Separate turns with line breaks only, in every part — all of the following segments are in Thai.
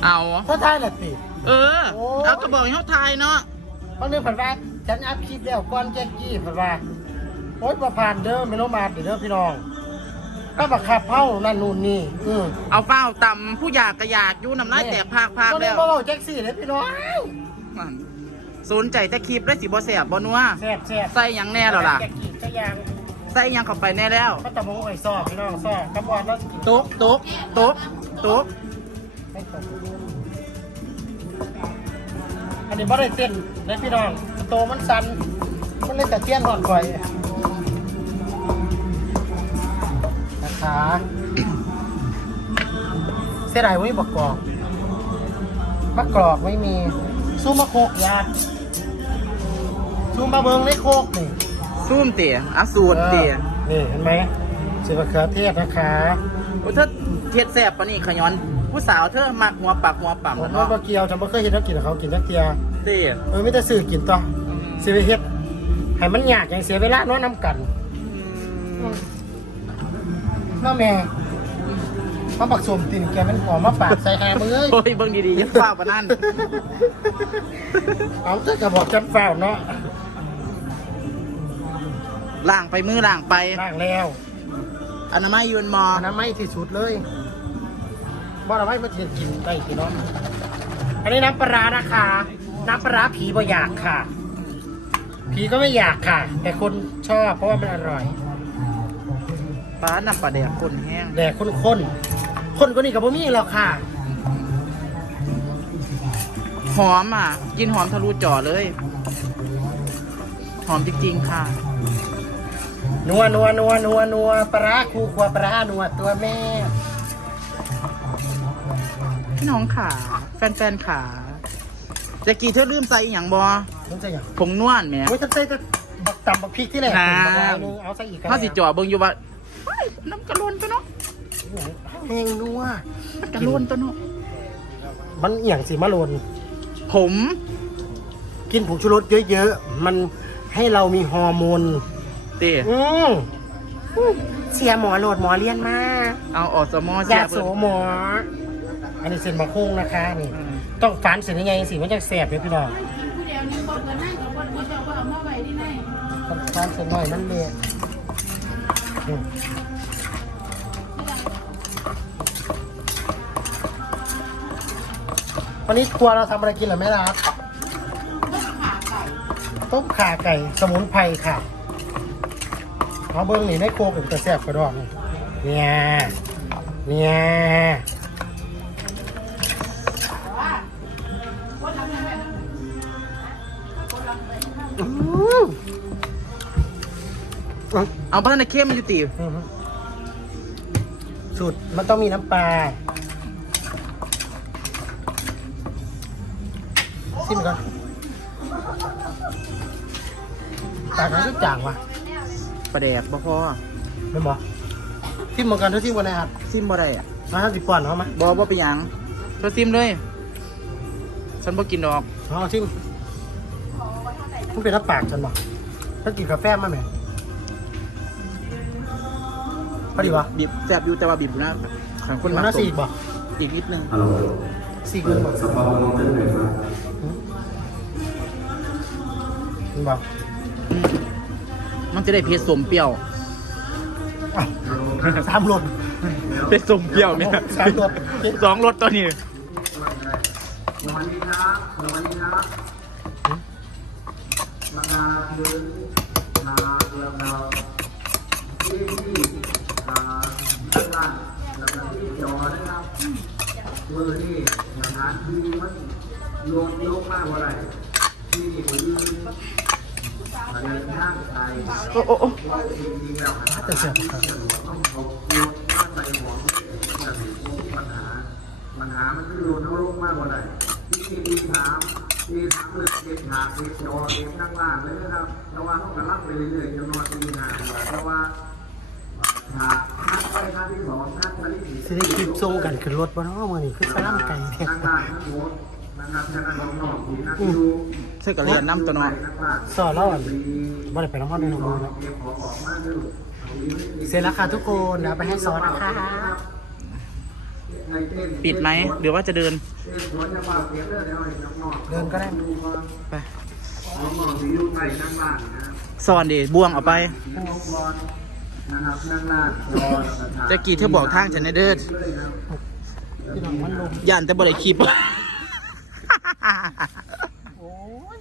เอา
เขาทายแหละสิ
เอาก็บอกให้เขาทายเนาะ
บางเรื่องผ่านว่าฉันอัพคลิปแล้วก่อนแจ็คกี้ผ่านว่าโอ๊ยประผ่านเด้อไม่รู้มาเดี๋ยวพี่น้องก็บักขับเฮ้านั่นนู่นนี่
เอาเฝ้าต่ำผู้อยากกระยากยู่น้ำลายแตกพาก
ก็
แล้ว
ก็บอกแจ็คซี่เลยพี่น้อง
สนใจแต่คลิปได้สิบ่แสบบ่นัว
แซ่บ
ใส่ยังแน่หรอล่ะใส่ยังเข้าไปแน่แล้ว
ก็ตะมงไอ้ซอกพี่น้องซอกกระบอกแล้ว
ตุ๊ก
อันนี้บ่ได้เต้นเลยพี่น้องโตมันสั่นมันเลยแต่เตี้ยนหอดก่อยนะคะเสียดายไม่มีบักกอกมะกรอกไม่มีซูมมะโคกยาดซูมมาเบิงในโคกนี่
ซูมเตี๋ยสูตรเตี๋ย
นี่เห็นไหมสีมะเขือเทศนะคะ
เธอเทียดแสบปะนี่ขย้อนผู้สาวเธอมักหัวปัก
มันเนาะเกี่ยวฉันไม่เคยเห็นเขากินเขากินนักเกียร์
เตี๋ย
ไม่ได้สื่อกินต่อเสียไปเฮ็ดให้มันยากอย่างเสียเวลาน้อยน้ำกันน้าแม่มาปักสมติ่นแกมันหอมมาปาดใส่แฮมือ
โอ้ยเบิ่งดีๆยังฝ้าปะนั่น
เอาเจ้ากระบอกจันฝ้าเนาะ
ล่างไปมือล่างไป
ล่างแล้ว
อนามัยยืนมอ
อนามัยที่สุดเลยบ่อนามัยมาเทียนกินได้พี่น้องอันนี้น้ำปลานะคะน้ำปลาผีบ่อยากค่ะผีก็ไม่อยากค่ะแต่คนชอบเพราะว่ามันอร่อย
ปลาน้ำปลาแดกคนแห้ง
แดกคนก็นี่กับบ่มีหรอกค่ะ
หอมกินหอมทะลุจ่อเลยหอมจริงๆค่ะ
นัวปลาคูขวปลานัวตัวแม่
พี่น้องขาแฟนขาจะกี่เธอลืมใส่อย่างบอผงนวลแม่
โอ้ยฉันใส่แต่บักตำบักพริกที่ไหนเอาใส่อีก
ถ้าสิจ่อเบิ่งอยู่ว่าน้ำกระโลนตัวเนาะ
แห้งนัว
กระโลนตัวเนาะ
มันเอี่ยงสิมะโลน
ผม
กินผงชูรสเยอะๆมันให้เรามีฮอร์โมน
เตี๋ย
เสียหมอโหลดหมอเลียนมา
เอาอสม
ยาโสหมออันนี้เส้นมะคุ้งนะคะนี่ต้องฝันเสร็จยังไงสิมันจะแสบเลยพี่น้องฝันเสร็จหน่อยนั่นเลยวันนี้ครัวเราทำอะไรกินหรือไม่ล่ะต้มข่าไก่สมุนไพรค่ะเอาเบิ้งนี่ในโคกจะแซ่บกระดองเนี่ย
เอาบ้านในเข้มมันอยู่ตี
สูตรมันต้องมีน้ำปลาชิมก่อนตากน้ำทุกจางว่ะ
ปลาแดกบ่พอ
ไม่บอกชิมเหมือนกันทุกชิมวันไหนครับ
ซิมบ่ได้
มา50 ปอนด์เหรอมั้ย
บ่ไปยังเธอซิมเลยฉันบ่กินดอก
ชิมมันเป็นน้ำปากฉันบอกถ้ากินกาแฟมาไหมพอดีวะ
บีบแซ่บอยู่แต่ว่าบีบนะขังคน
มาสีบ่
อีกนิดนึง
สีเงินบอกบอก
มันจะได้เผ็ดสมเปรี้ยว
3 รส
เผ็ดสมเปรี้ยวเนี่ย
3 รส
2 รสตัวนี้
มือนี่นะครับที่มันโลกมากกว่าไรที่นี่มือเดินทางไกลจริงๆแล้ว
แต่เสียบครับ
ต้องขอบคุณมากไปหัวปัญหามันคือโลกมากกว่าไรที่ถามเลยเก็บหาเก็บจอเก็บข้างล่างเลยนะครับเพราะว่าต้องกระลับไปเรื่อยๆจนนอนตีหาเพราะว่า
สิได้คลิปส่งกันขึ้นรถบ่เนาะมื้อนี้คือสลามไก่แท้
เสื้อกระเรียนน้ำตัวน้อย
สอนแล้วบ่ได้ไปน้ำมันในโรงเรียนเนาะเสร็จแล้วค่ะทุกคนเดี๋ยวไปให้ซอสนะคะ
ให้เต้น
ปิดไหมหรือว่าจะเดิน
เต้นหัวจะว่าเสียงเด้อเดี๋ยวให้น้องๆ
เดินก็ได้
ดูก่อน
ไป
น้องๆที่อยู่ใกล้นั่งบ้านนะครับ
สอนดิบวงเอาไป
ผู้ปกครองนะครับนั่งบ้านรอสถาน
จะกี่เธอบอกทางฉันในเด้อ
เลยครับ
พี่น้องมันลง
ย่านแต่บ่ได้คลิป
โอ้ย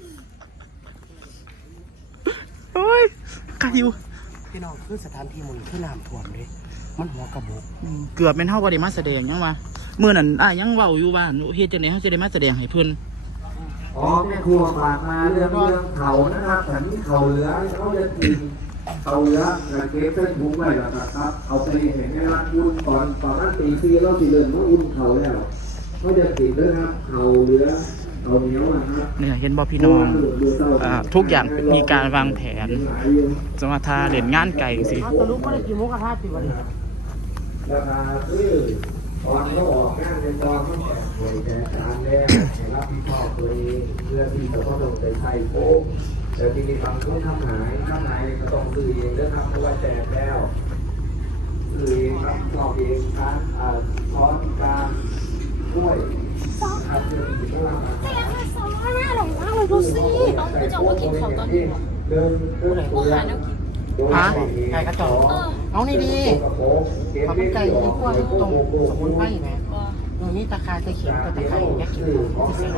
โอ้ยใครอยู่
พี่น้องคือสถานที่มันคือน้ำท่วมเลยมันหัวกระบอก
เกือบเป็นเท่าบ่ได้มาแสดงยังวะมื้อนั้นยังเว้าอยู่ว่าเฮ็ดจังได๋เฮาสิได้มาแสดงให้เพิ่น
อ๋อแม่ครัวฝากมาเรื่องเขานะครับแต่นี่เขาเหลือเขาจะกินเขาเหลือกระเก็บเส้นถุงไว้แล้วครับเอาไปเห็นในร้านอุ่นตอนนั้นตีซีเราสิเดินมาอุ่นเขาแล้วเขาจะกินด้วยครับเขาเหลือเขาเหนียวนะครับ
เนี่ยเห็นบ่พี่น้องทุกอย่างมีการวางแผนสมมาทาเล่นงานไก่สิ
เอาตะลุกไม่ได้กินหมุกกระทะติวันนี้
ราคาซื้อตอนเขาออกงานในตอนเขาแจกหวยแจกการแรกรับผิดชอบตัวเองเพื่อที่จะต้องไปใช้โป๊ะแต่ทีนี้บางคนทำหายก็ต้องซื้อเองนะครับเพราะว่าแจกแล้วซื้อเองรับผิดชอบเองการช้อนการถ้วยนะครับเพื่อที่จะรับอาหาร
ซอสน่าอร่อยมากเลยดูสิเอาคุณจะว่ากินของตอนนี้หรอ ผู้หาแนวกิน
ฮะไก่กระจอกเอานี่ดีขอเป็นไก่ดีกว่าตรงสมุนไพรไหมนี่ตะคาจะเขียนแต่ตะไคร้ยักษ์เขียนที่เสีย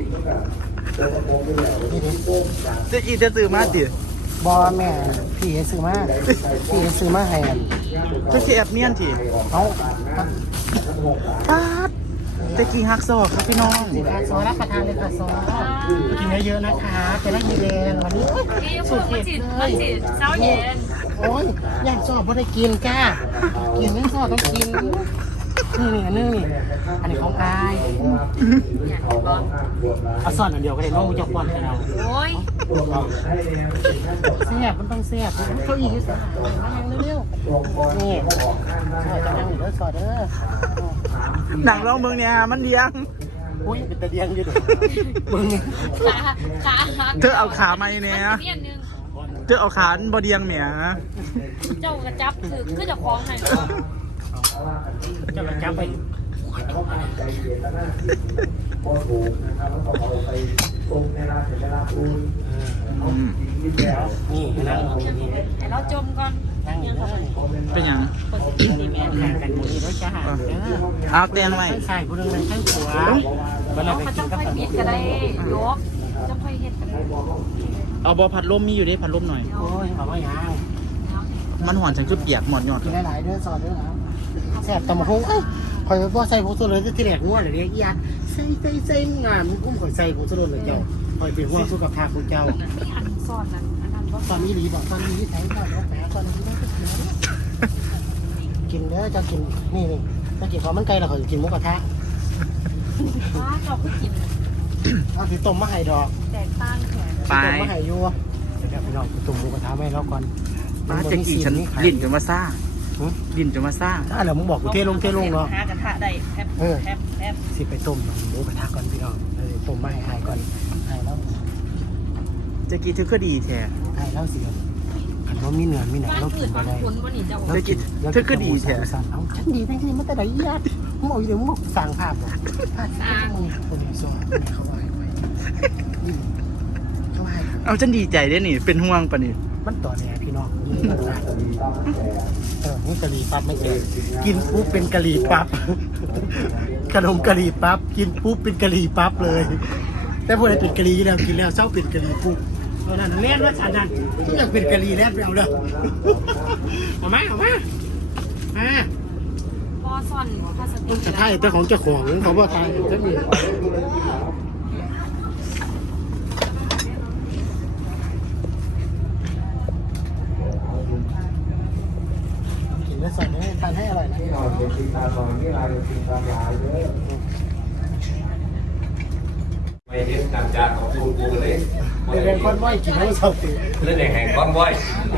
นี่ดิ
จะอีจะซื้อมาติ
บอแม่พี่เอซื้อมาพี่เอซื้อมาให้
จะสิแอบเนียนติ
เอา
ป๊าดจะกี่ฮักซอกครับพี่น้อง
สิคะซอสรับประทานเลยค่ะซอสกินเยอะๆนะคะจะได้มีแรงวันนี้สุดเผ็ดเลย
เช้าเย็น
โอ้ยย่างซอสไม่ได้กินจ้ากินไม่ซอสต้องกินนี่อันนึงนี่อันนี้ของอาย
อย่างนี้บ่
เอาซอสอันเดียวก็ได้น้องจะป้อนให้เรา
โอ้ย
แซ่บมันต้องแซ่บเก้าอี้อยู่สายมานั่งเร็วๆนี่ซอสจะนั่งอยู่เด้อซอสเด้อ
หนังร้องเมืองเนี่ยมันเลี้ยง
อุ้ยเป็นตะเดียงอยู่เด้อมึง
ขา
เธอเอาขามาเนี่ย
เมียนนึง
เธอเอาขาบ่เดียงเมีย
เจ้ากระจับถือคือจะคล้องให้
จะมาจับไป
พอถูกนะครับแล้วก็เอาไปตรงในร้านเวลาปูนนี่แล้ว
นี่นั่งนี่
แต่เราจมก่อน
นั่งอยู่เด้อนี่
เป็นหยัง
นี่แม่แข่งกันหมดนี่ด้วยจ้าเด้อ
เอาเตียงไว้
ทั้งชายผู้นึงทั้งขวาเวลาไป
เขา
กิ
จะ
นกับ
ค่อย
ตำร
บิ
ว
ด
จ
ก็ได้ยกจะค่อยเฮ็ดกัน
เอาบอพัดลมมีอยู่ดิพัดลมหน่อย
โอ้ยเอาไว้ยาง
มันหอนฉันคือเปียกหมดหยอด
กินหลายๆเด้อซอสเด้อนะแซ่บตำบักหุ่งเอ้ยข่อยบ่ใส่ผงชูรสที่แรกงัวเลยเด้อีอัดใส่งามกุ้มข่อยใส่ผงชูรสเลยเจ้าข่อยเป็นห่วงสุขภาพของเจ้า
มีอันซ่อนนั้นอันนั้นบ่
ตอนนี้หลีบอกตอนนี้แทงก่อนแล้วแผลตอนนี้ก็กินเด้อจะกินนี่จะกินข้าวมันไก่แล้วข่อยกินหมูกระทะ
ว้าเจ้าคือกิน
เอาสิต้มมาให้ดอก
แตกต่างแขน
ไป
ต้มมาให้อยู่เดี๋ยวพี่น้องต้มหมูกระทะให้เราก่อน
ป้าจะกี่ฉันลิ้นจนมาซ่าลิ้นจนมาซ่า
ถ้าเหลือมึงบอกกูเทลงเนาะ
หากระทะได้แทบแทบ
สิไปต้มหมูกระทะก่อนพี่น้องต้มมาให้อายก่อนอายแล้ว
จะกี่เธอก็ดีแท้
อายแล้วสิขันว่ามีเนื้อมีหนัง
บ้าน
เรา
อื่
กิ
น
น
บ้าน
ได้
คุณบ่นี่เจ้า
จะกี่เธอก็ดีแท้
เอาฉันดีได้ที่มันแต่ไหนยากมึงเอาอยู่เดี๋ยวมึงสั่งภาพบอกภาพมึงคนนี้สอนเขาว่าให้ไปเขาว่าให้
เอาฉันดีใจได้นี่เป็นห่วงปะนี่
มันต่อแน่พี่น้องนี่มันสั่งนี่กะหรี่ปั๊บไม่เจอกินปุ๊บเป็นกะหรี่ปั๊บขนมกะหรี่ปั๊บกินปุ๊บเป็นกะหรี่ปั๊บเลย แต่พอได้เป็นกะหรี่แล้วกินแล้วเศร้าเป็นกะหรี่ปุ๊บตอนนั้นเล่นว่าฉันนั้นทุกอย่างเป็นกะหรี่แล้วไปเอาเลยเอามามา
บ่ซ่อนพลาสติก
จะไทยแต่ของเจ้าของเขาว่าไทยจะมีกินแล้วใส่ให้ทานให้อร่อยนะ
ที่เราเป็นตีตาตอนที่เราเป็นตีตาลายเยอะ
ไม่เห็นน้ำจากของคุณกูเลย
เรียนคนไหวกินแล้วเศร้าตี
เล่นแห่งก้อนว้อย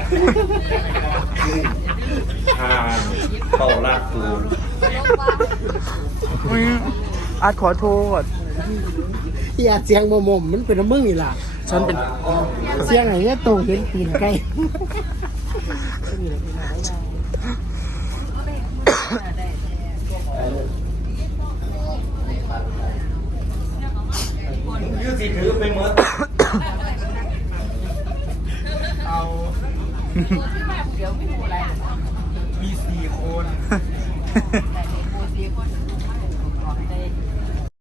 เป่าลากตู
อาจขอโทษ
อย่าเสียงบ่มมมันเป็นน้ำมึงนี่ล่ะ
ฉันเป็น
เสียงไหนเนี่ยตรงเห็นตีนไก่
ที่แบบเดี๋ยวไม่รู้อะไร
มี4 คน
โอ้4 คน